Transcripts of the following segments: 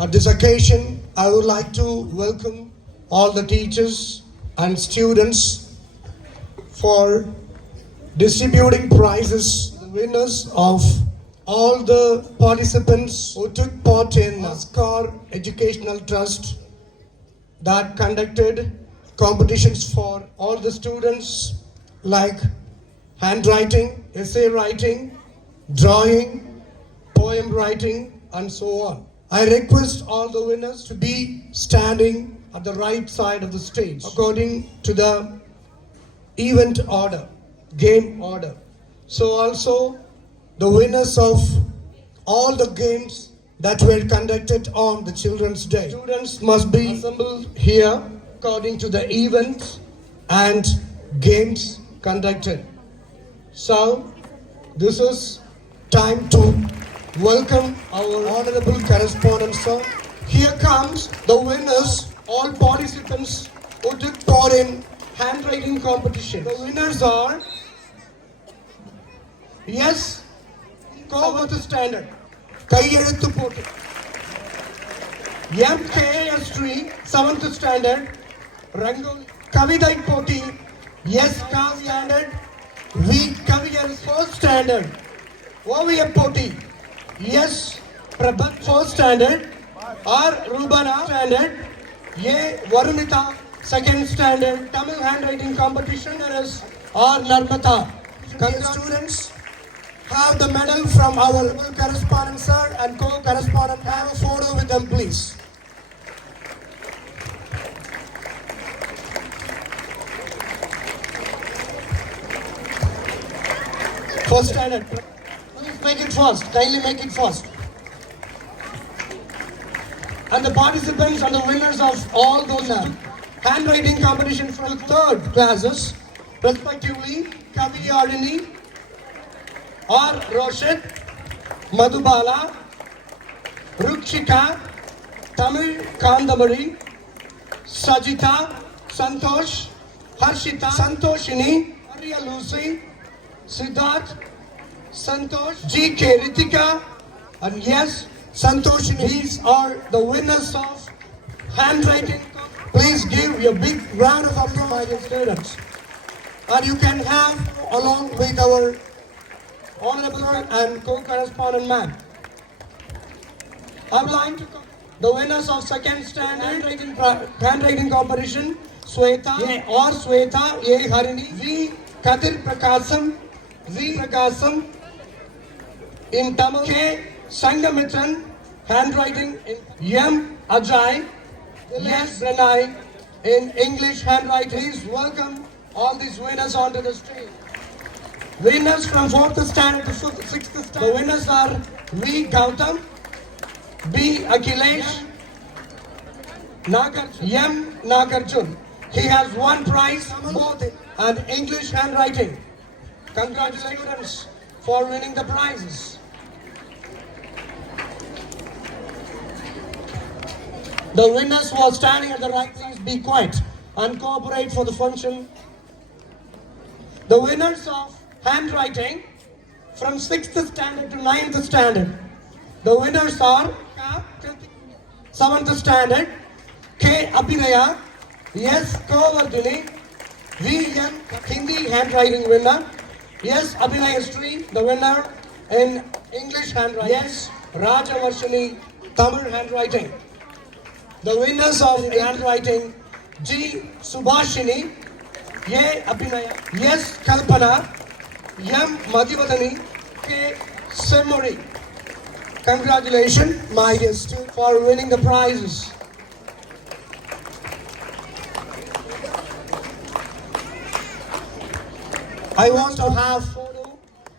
At this occasion, I would like to welcome all the teachers and students for distributing prizes, the winners of all the participants who took part in Oscar Educational Trust that conducted competitions for all the students like handwriting, essay writing, drawing, poem writing, and so on. I request all the winners to be standing at the right side of the stage according to the event order, game order. So also the winners of all the games that were conducted on the Children's Day. Students must be assembled here according to the events and games conducted. So this is time to welcome our honorable correspondent, sir. Here comes the winners, all participants who took part in handwriting competition. The winners are, yes, Cover Standard, Kaiyeluthu Poti, MKS3, 7th Standard, Rangoli, Kavidai Poti, yes, Ka Standard, V Kaviyar 1st Standard, OVM Poti, yes, Prabhat 1st Standard, R Rubana Standard, A Varunita 2nd Standard, Tamil handwriting competition is R Narmata. Students have the medal from our correspondent sir and co-correspondent. Have a photo with them, please. First standard. Please make it fast. Kindly make it fast. And the participants and the winners of all those handwriting competition from 3rd classes, respectively, Kavi Arini, R. Roshet, Madhubala, Rukshika, Tamil Kandamari, Sajita, Santosh, Harshita, Santoshini, Maria Lucy, Siddharth, Santosh, G.K. Ritika, and yes, Santoshini. These are the winners of handwriting. Please give a big round of applause, my dear students. And you can have along with our honorable and co-correspondent man. I would like to the winners of 2nd standard handwriting competition, Sweta or Sweta A. Harini, V. Kadir Prakasam, V. Prakasam in Tamil, K. Sangamitran, handwriting in M. Ajay, yes, Pranay in English handwriting. Please welcome all these winners onto the stage. Winners from 4th standard to 6th standard. The winners are V. Gautam, B. Akhilesh, M. Nagarjun. He has one prize both and English handwriting. Congratulations for winning the prizes. The winners who are standing at the right, please be quiet and cooperate for the function. The winners of handwriting from 6th standard to 9th standard. The winners are 7th standard, K. Abhinaya, yes, Kovardhini, V. N. Hindi handwriting winner, yes, Abhinaya Sri, the winner in English handwriting, yes, Rajavarshini, Tamil handwriting. The winners of handwriting, G. Subhashini, A. Abhinaya, yes, Kalpana, M. Madhivadani, K. Semuri. Congratulations, my dear students, for winning the prizes. I want to have photo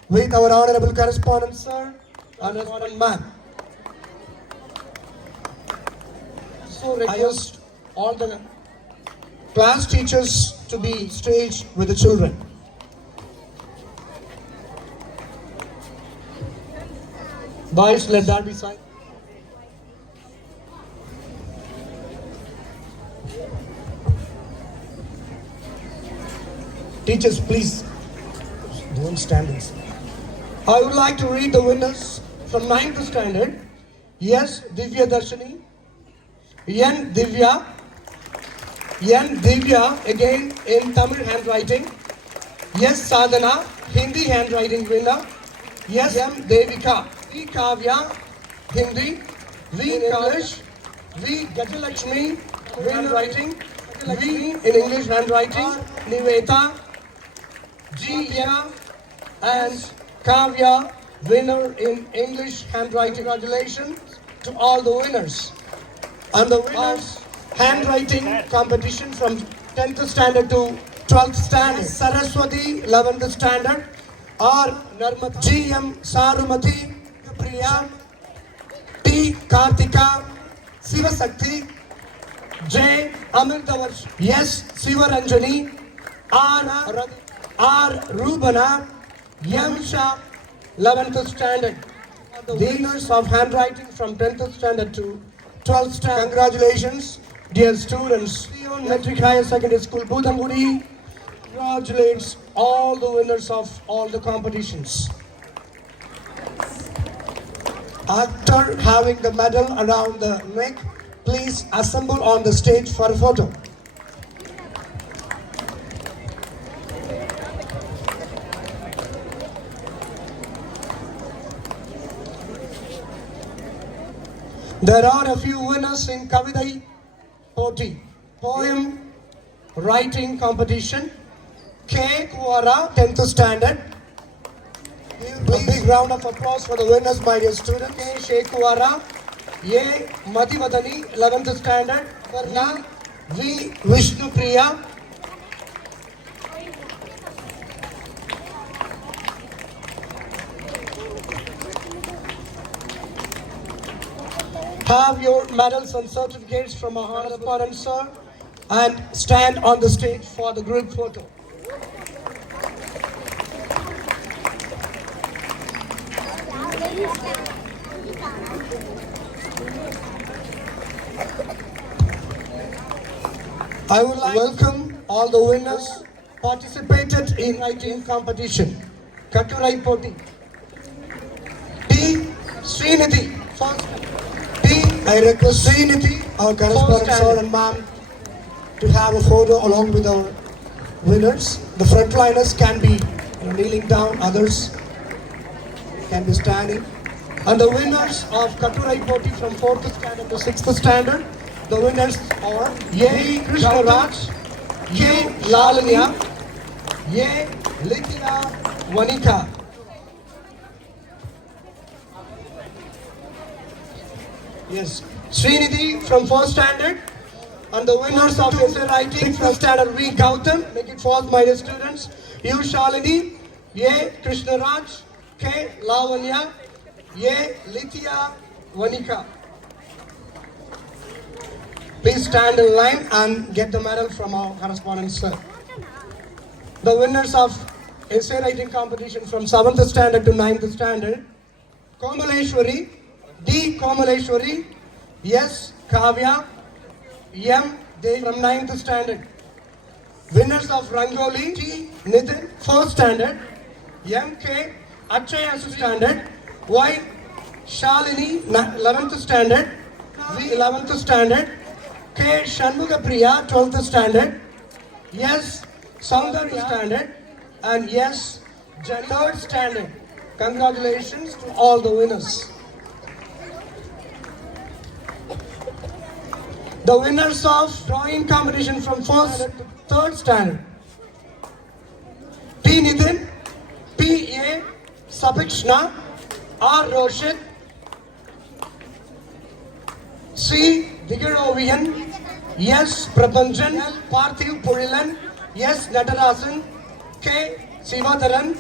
with our honorable correspondent, sir, and honorable man. So I asked all the class teachers to be staged with the children. Boys, let that be signed. Teachers, please don't stand inside. I would like to read the winners from 9th standard. Yes, Divya Darshini, N. Divya. N. Divya, again in Tamil handwriting. Yes. Sadhana, Hindi handwriting winner. Yes. M. Devika. V. Kavya, Hindi. V. English. V. Gajalakshmi, handwriting. V. in English handwriting. Niveta. G. Yana. And Kavya, winner in English handwriting. Congratulations to all the winners. And the winners handwriting competition from 10th standard to 12th standard. Saraswati, 11th standard. R. Narmata. G. M. Sarumati. Priya. T. Kartika. Sivasakti. J. Amirtavarsh. S. Sivaranjani. R. Rubana. M. Shah, 11th standard. The winners of handwriting from 10th standard to 12th standard. Congratulations, dear students. Leon Metric Higher Secondary School, Budanguri congratulates all the winners of all the competitions. After having the medal around the neck, please assemble on the stage for a photo. There are a few winners in Kavidai Poti, poem writing competition. K. Kuara, 10th standard. A big round of applause for the winners, my dear students. K. Shekuara. A. Madhivadani, 11th standard. Varna. V. Vishnu Priya. Have your medals and certificates from our honorable sir and stand on the stage for the group photo. I would like to welcome all the winners participated in writing competition. Katurai Poti. T. Srinidhi. First. I request Srinidhi, our correspondent sir and ma'am, to have a photo along with our winners. The frontliners can be kneeling down, others can be standing. And the winners of Katurai Poti from 4th standard to 6th standard, the winners are A. Krishna Raj, A. Lalanya, A. Litya Vanika. Yes, Srinidhi from 4th standard, and the winners of essay writing from standard V. Gautam. Make it fourth, my dear students. U. Shalini, A. Krishna Raj, K. Lavanya, A. Litya Vanika. Please stand in line and get the medal from our correspondent sir. The winners of essay writing competition from 7th standard to 9th standard. Komaleshwari, D. Komaleshwari, S. Kavya, M. Dev from 9th standard. Winners of Rangoli, T. Nitin, 4th standard. M. K. Achaya standard. Y. Shalini, 11th standard. V. 11th standard. K. Shanmuga Priya, 12th standard. S. Soundarya standard. And yes, 3rd standard. Congratulations to all the winners. The winners of drawing competition from 1st to 3rd standard. T. Nitin, P. A. Sapikshna, R. Roshit, C. Vigorovian, S. Prapanjan, Parthiv Purilan, S. Natarasan, K. Sivadaran,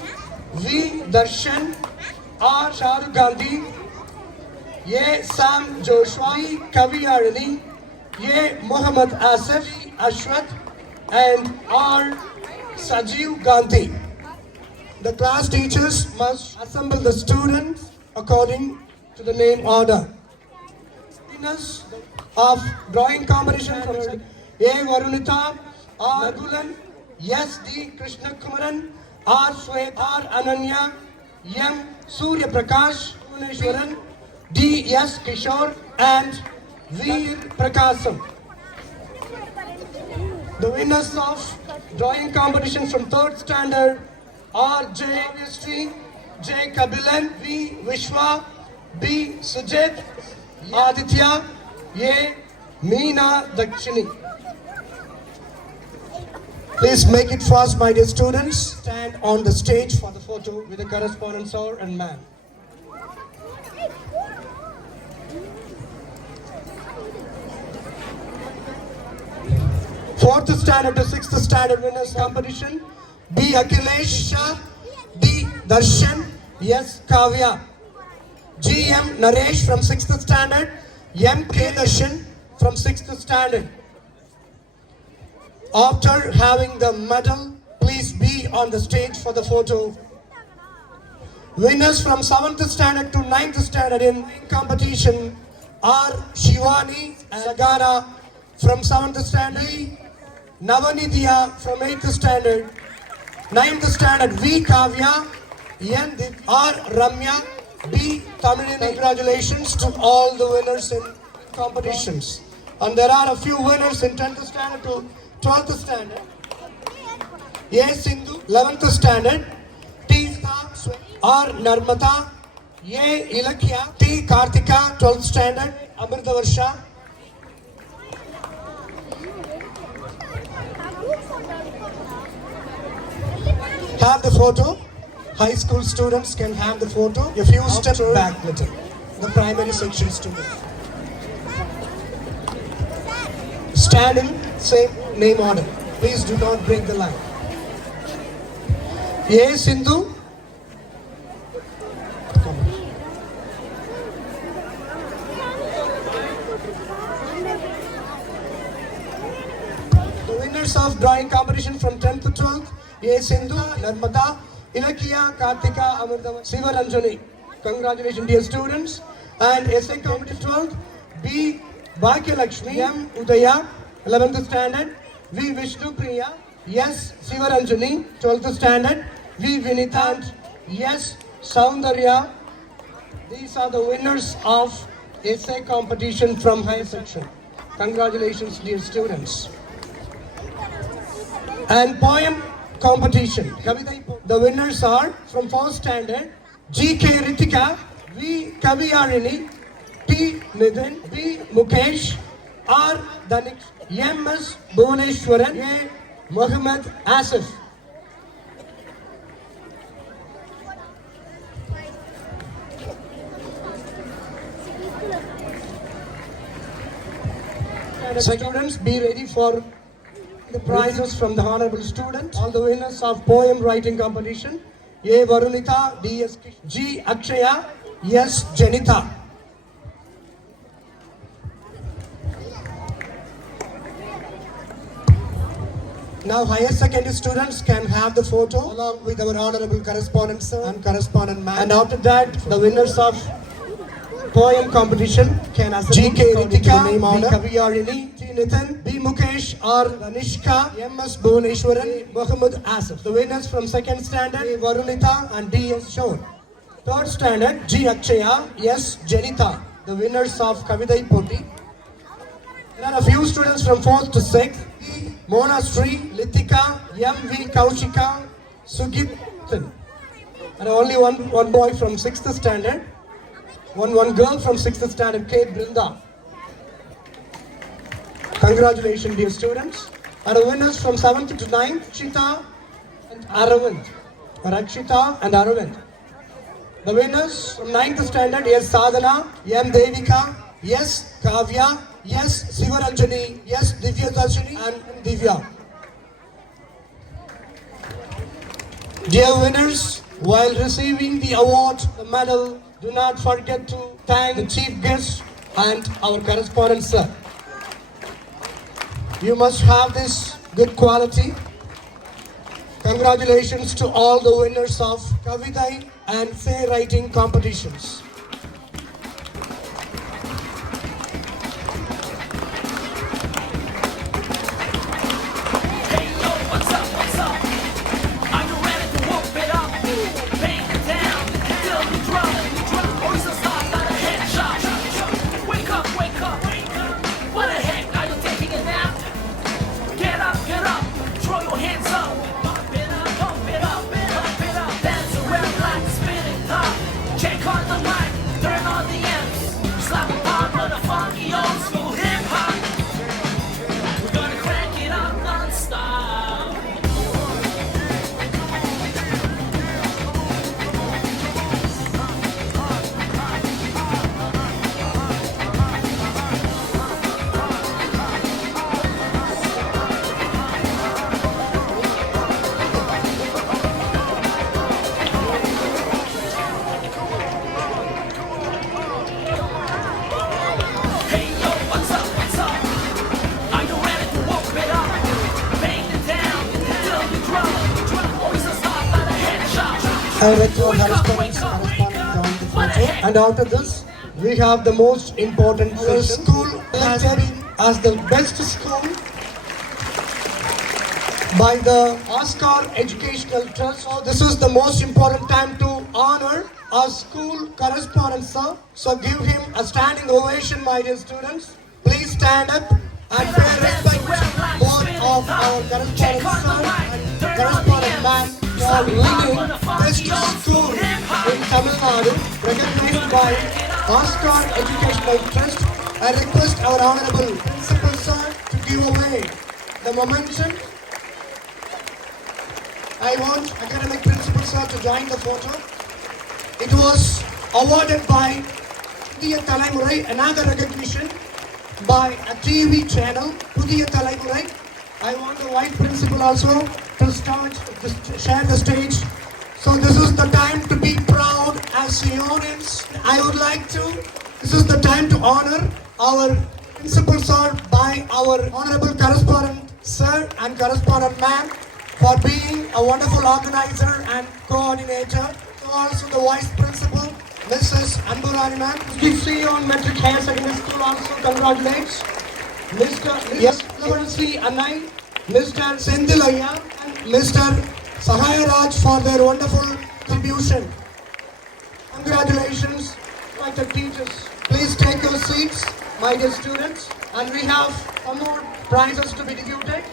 V. Darshan, R. Shahrukh Gandhi, A. Sam Joshua, V. Kavi Arani, A. Muhammad Asif Ashwath, and R. Sajeev Gandhi. The class teachers must assemble the students according to the name order. Winners of drawing competition from A. Varunita, R. Nagulan, S. D. Krishna Kumaran, R. Swet, R. Ananya, M. Surya Prakash, Bhuvaneshwaran, D. S. Kishore, and Veer Prakasam. The winners of drawing competition from 3rd standard are J. Sri, J. Kabilan, V. Vishwa, B. Sujit, Aditya, A. Meena Dakshini. Please make it fast, my dear students. Stand on the stage for the photo with the correspondent sir and man. Fourth standard to 6th standard winners competition. B. Akhilesh Shah, D. Darshan, S. Kavya. G. M. Naresh from 6th standard, M. K. Darshan from 6th standard. After having the medal, please be on the stage for the photo. Winners from 7th standard to 9th standard in competition are Shivani and Sagara from 7th standard, Navanidya from 8th standard, 9th standard V. Kavya, N. R. Ramya, B. Tamilini. Congratulations to all the winners in competitions. And there are a few winners in 10th standard to 12th standard. A. Sindhu, 11th standard, T. R. Narmata, A. Ilakya, T. Kartika, 12th standard, Amrita Varsha. Have the photo. High school students can have the photo. A few steps back little. The primary section students. Stand in same name order. Please do not break the line. A. Sindhu. The winners of drawing competition from 10th to 12th, A. Sindhu, Narmata, Ilakya, Kartika, Amrita, Sivaranjani. Congratulations, dear students. And essay competition 12th, B. Bhagyalakshmi, M. Udaya, 11th standard, V. Vishnu Priya, S. Sivaranjani, 12th standard, V. Vinita, and S. Soundarya. These are the winners of essay competition from higher section. Congratulations, dear students. And poem competition. The winners are from 4th standard, G. K. Ritika, V. Kaviyarini, T. Nidhin, B. Mukesh, R. Danik, M. S. Bhuvaneshwaran, A. Muhammad Asif. Students, be ready for the prizes from the honorable student. All the winners of poem writing competition: A. Varunita, D. S. G. Akshaya, S. Janita. Now higher secondary students can have the photo along with our honorable correspondent sir and correspondent man. And after that, the winners of poem competition can assemble. G. K. Ritika, B. Kaviyarini, T. Nithan, B. Mukesh, R. Ranishka, M. S. Bhuvaneshwaran, Muhammad Asif. The winners from 2nd standard, A. Varunita and D. S. Shor. 3rd standard, G. Akshaya, S. Janita. The winners of Kavidai Poti. There are a few students from 4th to 6th. Mona Sri, Litika, M. V. Kaushika, Sugithan. And only one boy from 6th standard. One girl from 6th standard, Kate Brinda. Congratulations, dear students. And the winners from 7th to 9th, Rakshita and Aravind. Rakshita and Aravind. The winners from 9th standard, S. Sadhana, M. Devika, S. Kavya, S. Sivaranjani, S. Divya Darshini, and Divya. Dear winners, while receiving the award, the medal, do not forget to thank the chief guest and our correspondent sir. You must have this good quality. Congratulations to all the winners of Kavidai and Say Writing competitions. Wake up, I record correspondence join the photo. And after this, we have the most important session. School has been as the best school by the Oscar Educational Trust. So this is the most important time to honor our school correspondent sir. So give him a standing ovation, my dear students. Please stand up and pay respect both of our correspondent son and correspondent man for leading best school in Tamil Nadu, recognized by Oscar Educational Trust. I request our honorable principal sir to give away the momentum. I want academic principal sir to join the photo. It was awarded by Pudiya Talaimurai, another recognition by a TV channel, Pudiya Talaimurai. I want the vice principal also to share the stage. So this is the time to be proud as Ionians. I would like to, this is the time to honor our principal sir by our honorable correspondent sir and correspondent ma'am for being a wonderful organizer and coordinator. Also the vice principal, Mrs. Anburani ma'am. GC on Metric Higher Secondary School also congratulates Mr. Sri Annai, Mr. Sendilaya and Mr. Sahayaraj for their wonderful contribution. Congratulations, like the teachers. Please take your seats, my dear students. And we have some more prizes to be distributed.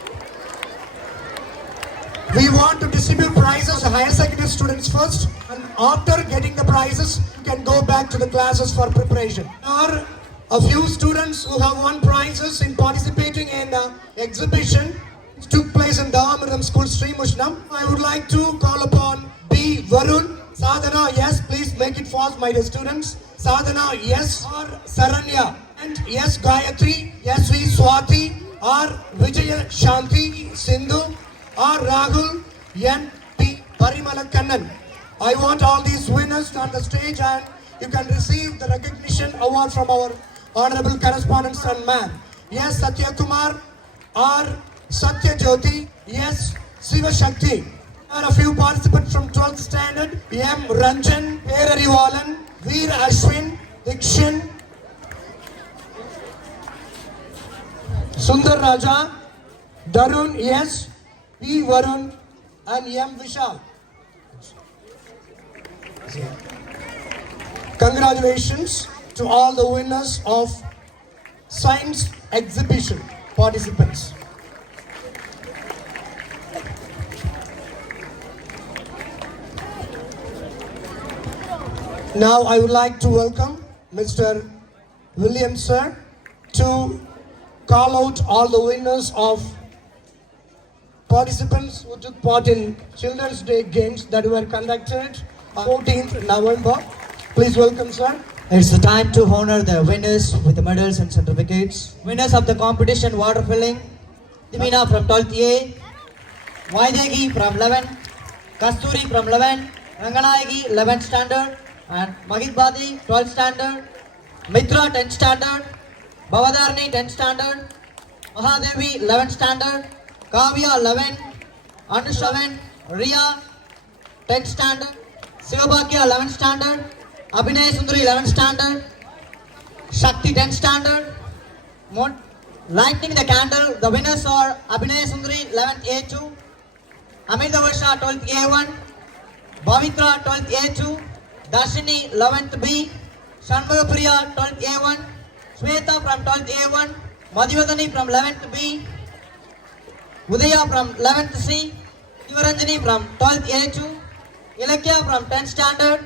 We want to distribute prizes to higher secondary students first, and after getting the prizes, you can go back to the classes for preparation. There are a few students who have won prizes in participating in the exhibition which took place in Dhammadam School, Sri Mushnam. I would like to call upon B. Varun, Sadhana, yes, please make it fast, my dear students. Sadhana, yes, or Saranya, and yes, Gayatri, yes, V. Swati, or Vijaya Shanti, Sindhu, or Rahul, N. P. Parimalakannan. I want all these winners on the stage and you can receive the recognition award from our honorable correspondent son man. Yes, Satya Kumar, or Satya Jyoti, yes, Siva Shakti. There are a few participants from 12th standard, M. Ranjan, Perarivalan, Veer Ashwin, Dikshin, Sundar Raja, Darun, yes, P. Varun and M. Vishal. Congratulations to all the winners of science exhibition participants. Now I would like to welcome Mr. William sir to call out all the winners of participants who took part in Children's Day games that were conducted on 14th November. Please welcome, sir. It's the time to honor the winners with the medals and certificates. Winners of the competition water filling, Dimina from 12th A, Vaidegi from 11, Kasturi from 11, Ranganayagi 11th standard, and Magid Badi 12th standard, Mitra 10th standard, Bavadarni 10th standard, Mahadevi 11th standard, Kavya 11, Anusha 11, Ria 10th standard, Sivabhakya 11th standard, Abhinay Sundari 11th standard, Shakti 10th standard. Lighting the candle, the winners are Abhinay Sundari 11th A2, Amita Varsha 12th A1, Bhavitra 12th A2, Darshini 11th B, Shanmughapriya 12th A1, Sweta from 12th A1, Madhivadani from 11th B, Udaya from 11th C, Shivaranjani from 12th A2, Ilakya from 10th standard,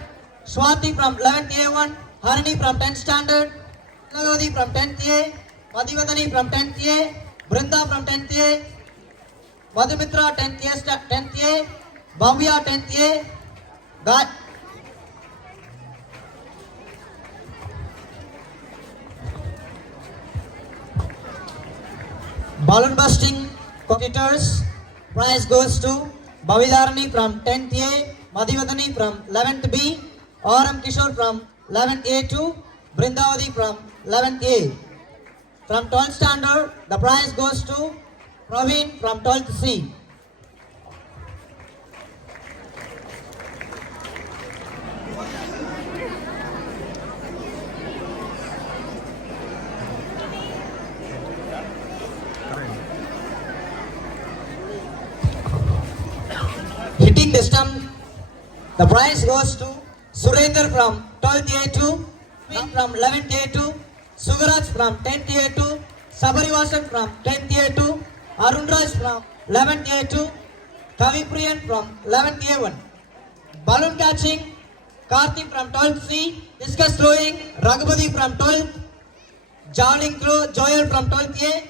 Swati from 11th A1, Harini from 10th standard, Nagavadi from 10th A, Madhivadani from 10th A, Brinda from 10th A, Madhumitra 10th A, Bhavya 10th A, balloon busting competitors. Prize goes to Bhavidarani from 10th A, Madhivadani from 11th B, RM Kishore from 11th A2, Brindavadi from 11th A. From 12th standard, the prize goes to Praveen from 12th C. beat the stump. The prize goes to Surender from 12th A2, from 11th A2, Sugaraj from 10th A2, Sabarivasan from 10th A2, Arunraj from 11th A2, Kavipriyan from 11th A1. Balloon catching, Karthik from 12th C, discus throwing, Raghupati from 12th, javelin throw, Joel from 12th A.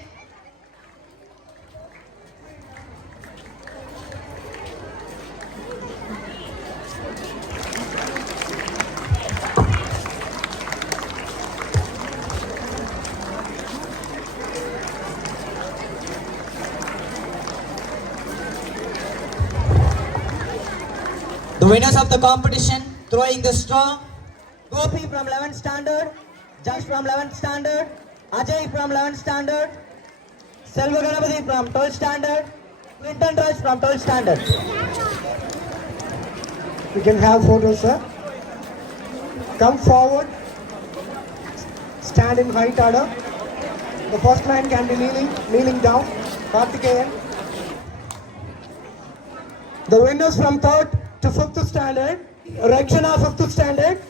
The winners of the competition, throwing the straw, Gopi from 11th standard, Josh from 11th standard, Ajay from 11th standard, Selva Ganapati from 12th standard, Clinton Raj from 12th standard. We can have photos, sir. Come forward. Stand in height order. The first line can be kneeling down. Karthikeyan. The winners from 3rd to 5th standard. Rakshana 5th standard.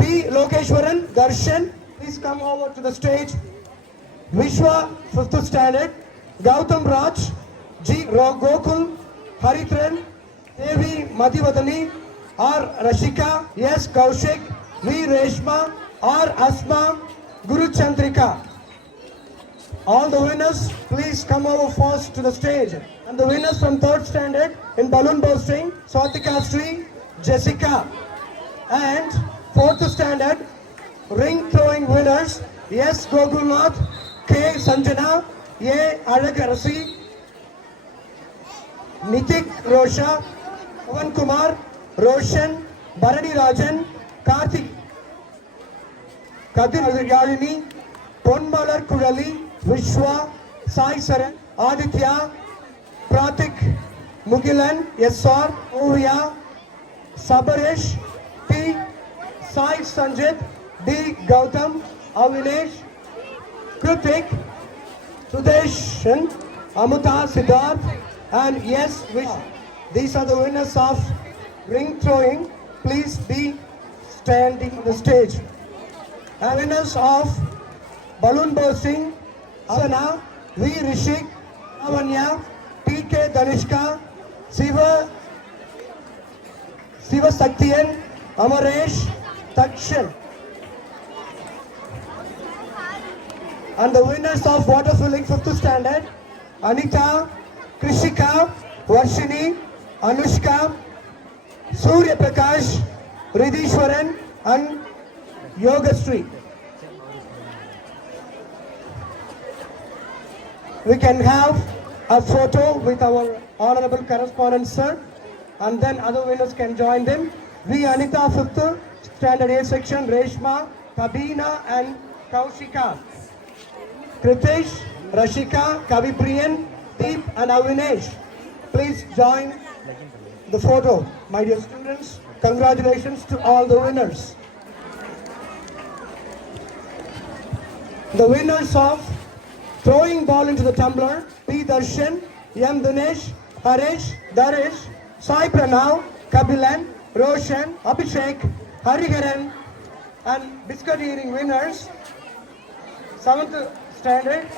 P. Lokeshwaran, Darshan. Please come over to the stage. Vishwa 5th standard. Gautam Raj. G. Gokul. Haritran. Devi Madhivadani. R. Rashika. S. Kaushik. V. Reshma. R. Asma. Guru Chandrika. All the winners, please come over first to the stage. And the winners from 3rd standard in balloon bursting, Swatika Sri, Jessica. And 4th standard, ring throwing winners, S. Gogulnath, K. Sanjana, A. Alagarasi, Nitik Rosha, Pavan Kumar, Roshan, Bharani Rajan, Karthik, Kadir Yalini, Ponmalar Kudali, Vishwa, Sai Saran, Aditya, Pratik, Mugilan, SR, Ovia, Sabaresh, P, Sai Sanjit, D. Gautam, Avinesh, Kritik, Sudeshan, Amuta Siddharth, and yes, Vish. These are the winners of ring throwing. Please be standing on the stage. And winners of balloon bursting, Asana, V. Rishik, Avanya, P.K. Danishka, Siva Saktian, Amaresh, Takshan. And the winners of water filling 5th standard, Anita, Krishika, Varshini, Anushka, Surya Prakash, Ridishwaran, and Yogastri. We can have a photo with our honorable correspondent, sir, and then other winners can join them. V. Anita, 5th standard A section, Reshma, Kabina, and Kaushika. Kritesh, Rashika, Kavipriyan, Deep, and Avinesh. Please join the photo. My dear students, congratulations to all the winners. The winners of throwing ball into the tumbler, P. Darshan, M. Dinesh, Harish, Darish, Sai Pranav, Kabilan, Roshan, Abhishek, Hariharan, and biscuit eating winners, 7th standard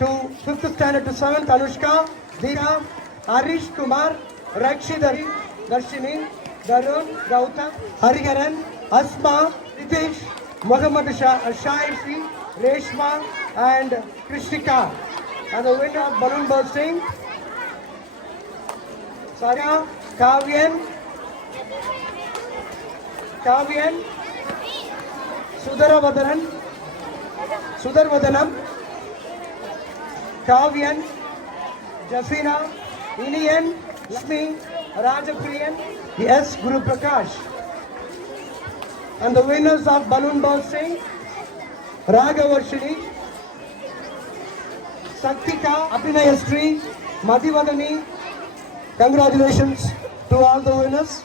to 5th standard to 7th, Anushka, Dira, Harish Kumar, Rakshidari, Darshini, Darun, Gautam, Hariharan, Asma, Ritesh, Muhammad Shairsi, Reshma, and Krishnika. And the winner of balloon bursting, Sarya, Kavyan, Sudarvadanam, Kavyan, Jafina, Inian, Lakshmi, Rajapriyan, S. Guru Prakash. And the winners of balloon bursting, Raghavarshini, Saktika, Abhinayastri, Madhivadani. Congratulations to all the winners.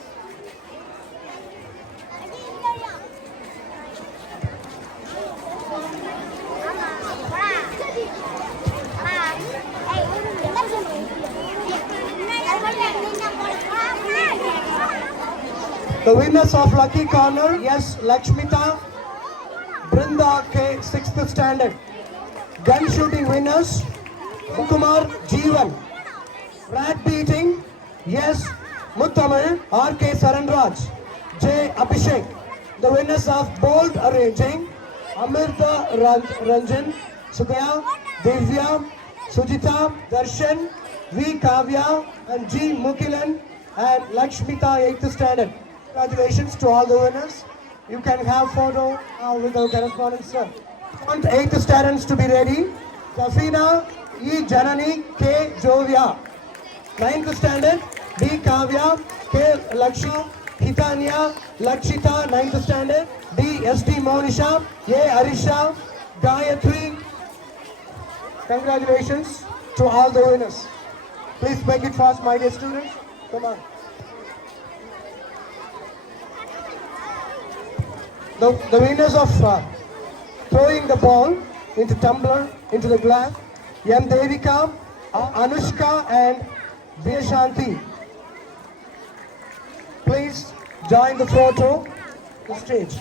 The winners of Lucky Corner, yes, Lakshmita, Brinda K, 6th standard. Gun shooting winners, Kumar Jeevan. Rat beating, yes, Muttamil, R.K. Saranraj, J. Abhishek. The winners of bold arranging, Amirta Ranjan, Sudhya, Divya, Sujita, Darshan, V. Kavya, and G. Mukilan, and Lakshmita, 8th standard. Congratulations to all the winners. You can have photo with our correspondent sir. Want 8th standards to be ready. Safina, E. Janani, K. Jovia. 9th standard, D. Kavya, K. Lakshya, Hitanya, Lakshita, 9th standard, D. S.D. Monisha, A. Arisha, Gayatri. Congratulations to all the winners. Please make it fast, my dear students. Come on. The winners of throwing the ball into tumbler, into the glass, M. Devika, Anushka, and Vyashanti. Please join the photo, the stage.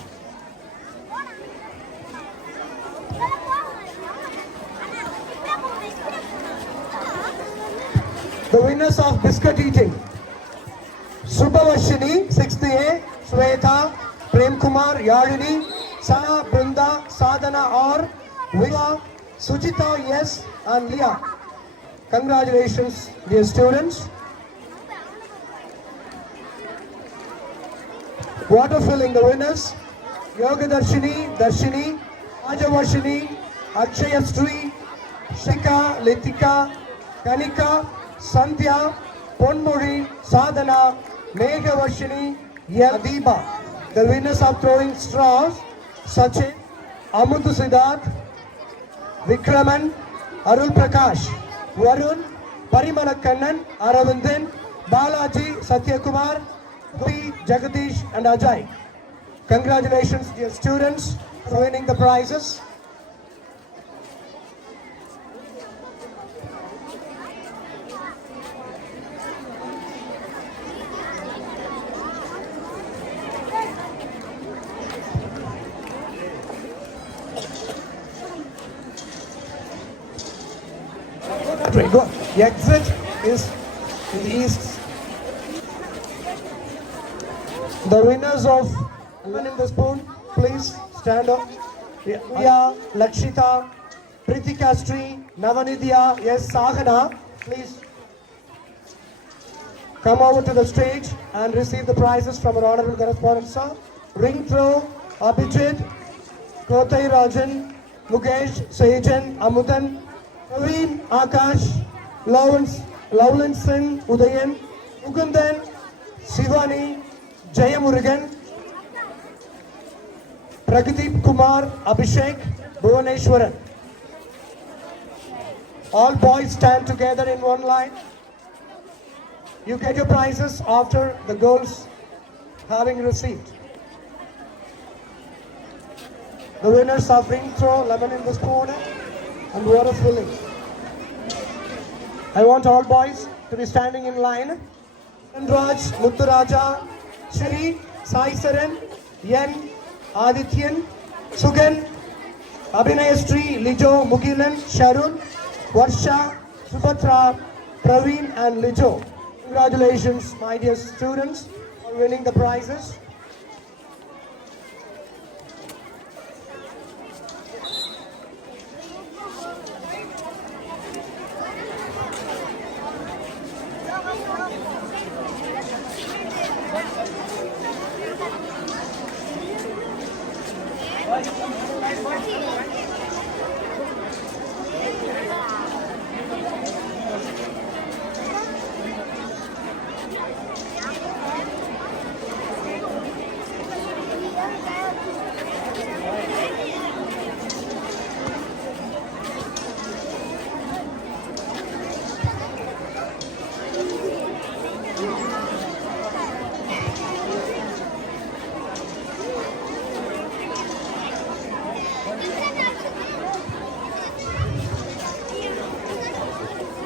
The winners of biscuit eating. Subhavashini, 6th A, Sweta, Prem Kumar, Yadini, Sana, Brinda, Sadhana, or Vila, Sujita, yes, and Leah. Congratulations, dear students. Water filling the winners, Yoga Darshini, Darshini, Ajavashini, Akshaya Sri, Shika, Litika, Kanika, Sandhya, Ponmuri, Sadhana, Meghavashini, Yadiba. The winners of throwing straws, Sachin, Amuthu Siddharth, Vikraman, Arul Prakash, Varun, Parimalakannan, Aravindan, Balaji, Satyakumar, Gopi, Jagadish, and Ajay. Congratulations, dear students, for winning the prizes. Go. The exit is in the east. The winners of Lemon in the Spoon, please stand up. Priya, Lakshita, Pritika Sri, Navanidya, yes, Sahana, please come over to the stage and receive the prizes from our honorable correspondent sir. Ring throw, Abhijit, Kotai Rajan, Mukesh, Sejan, Amudan, Praveen, Akash, Lowland Singh, Udayan, Mukundan, Shivani, Jayamurugan, Pragadip Kumar, Abhishek, Bhuvaneshwaran. All boys stand together in one line. You get your prizes after the girls having received. The winners of ring throw, lemon in the spoon, and water filling. I want all boys to be standing in line. Raj, Mutturaja, Shri, Sai Saran, Yen, Adityan, Sugan, Abhinayastri, Lijo, Mugilan, Sharun, Varsha, Subhatra, Praveen, and Lijo. Congratulations, my dear students, for winning the prizes.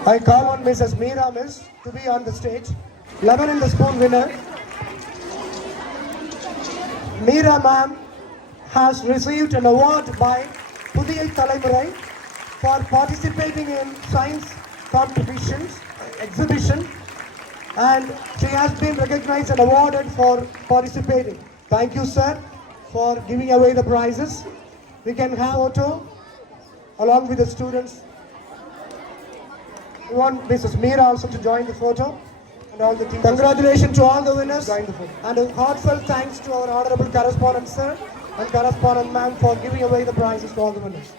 I call on Mrs. Meera Miss to be on the stage. Lemon in the Spoon winner. Meera ma'am has received an award by Pudiyai Talaimurai for participating in science competitions, exhibition, and she has been recognized and awarded for participating. Thank you, sir, for giving away the prizes. We can have photo along with the students. We want Mrs. Meera also to join the photo and all the teachers. Congratulations to all the winners and a heartfelt thanks to our honorable correspondent sir and correspondent ma'am for giving away the prizes to all the winners.